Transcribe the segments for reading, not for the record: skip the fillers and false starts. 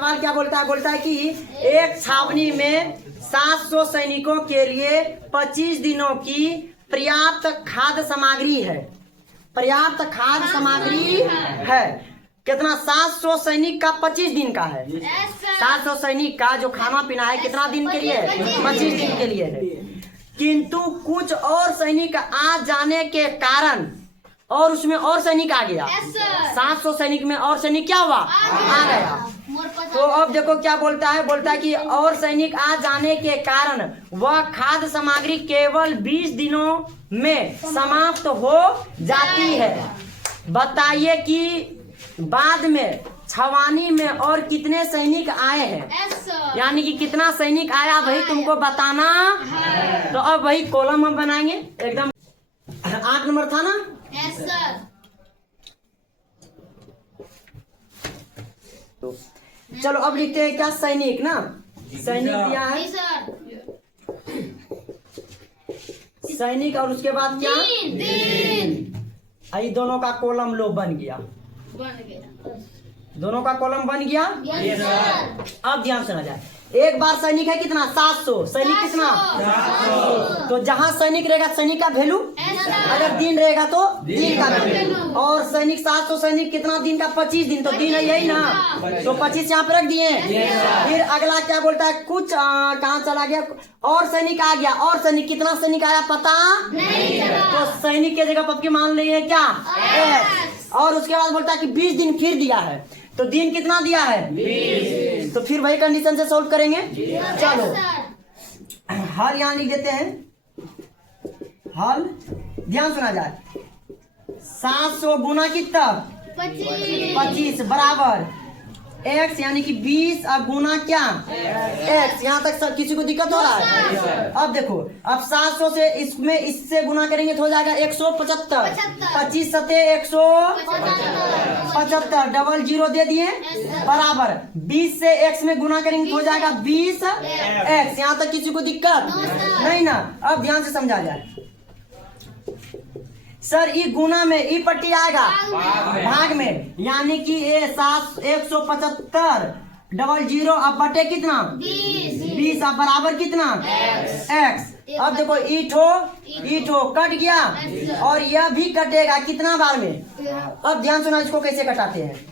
सवाल क्या बोलता है? बोलता है कि एक छावनी में 700 सैनिकों के लिए 25 दिनों की पर्याप्त खाद्य सामग्री है। पर्याप्त खाद्य सामग्री है। कितना? 700 सैनिक का 25 दिन का है। 700 सैनिक का जो खाना पीना है कितना दिन के लिए? 25 दिन के लिए है। किंतु कुछ और सैनिक आ जाने के कारण और उसमें और सैनिक आ गया। 700 सैनिक में और सैनिक क्या हुआ? आ गया। तो अब देखो क्या बोलता है? बोलता है कि और सैनिक आ जाने के कारण वह खाद्य सामग्री केवल 20 दिनों में समाप्त हो जाती है। बताइए कि बाद में छावनी में और कितने सैनिक आए हैं? यानी कि कितना सैनिक आया भाई तुमको बताना। तो अब वही कॉलम हम बनाएंगे एकदम। 8 नंबर था ना? तो चलो अब लिखते हैं क्या? सैनिक ना, सैनिक दिया है सैनिक, और उसके बाद क्या? दिन। दोनों का कॉलम लो बन गया। दोनों का कॉलम बन गया। अब ध्यान से ना जाए, एक बार सैनिक है कितना? 700 सैनिक कितना? 700। तो जहां सैनिक रहेगा सैनिक का वैल्यू, अगर दिन रहेगा तो दिन का वैल्यू। और सैनिक 700 सैनिक कितना दिन का? 25 दिन। तो दिन है यही ना, तो 25 यहाँ पे रख दिए। फिर अगला क्या बोलता है? कुछ कहाँ चला गया? और सैनिक आ गया। और सैनिक कितना सैनिक आया पता नहीं। तो सैनिक के जगह पक्की मान लिए क्या? और उसके बाद बोलता है कि 20 दिन फिर दिया है। तो दिन कितना दिया है? 20। तो फिर वही कंडीशन से सोल्व करेंगे। चलो हल यहाँ लिख देते हैं। हल ध्यान सुना जाए। 700 गुना कितना? 25 बराबर x यानी कि 20 अब गुना क्या? x। यहाँ तक सब किसी को दिक्कत हो रहा है? अब देखो, अब 700 से इसमें इससे गुना करेंगे तो हो जाएगा 175। 25 सते 175, डबल जीरो दे दिए बराबर 20 से x में गुना करेंगे तो हो जाएगा 20x। यहाँ तक किसी को दिक्कत नहीं ना? अब ध्यान से समझा जाए। सर ई गुना में ई पट्टी आएगा भाग में, यानी कि 175 डबल जीरो अब बटे कितना? 20 अब बराबर कितना? x। अब देखो ईठो कट गया और यह भी कटेगा कितना बार में? अब ध्यान सुना इसको कैसे कटाते हैं।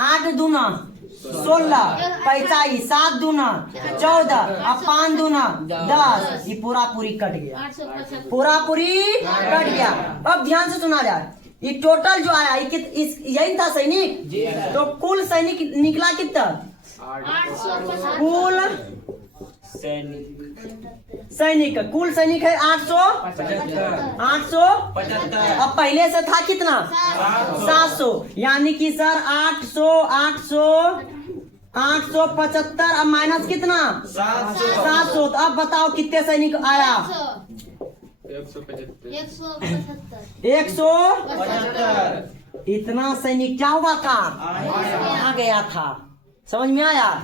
8 दूना 16, 45, 7 दूना 14 और 5 दूना 10। ये पूरा पूरी कट गया। पूरा पूरी कट गया। अब ध्यान से सुना जाए, ये टोटल जो आया यही था सैनिक। तो कुल सैनिक निकला कितना? कुल सैनिक कुल सैनिक है 875। अब पहले से था कितना? 700। यानी कि सर 875 अब माइनस कितना? 700। तो अब बताओ कितने सैनिक आया? 175। इतना सैनिक क्या हुआ था? आ गया था। समझ में आया?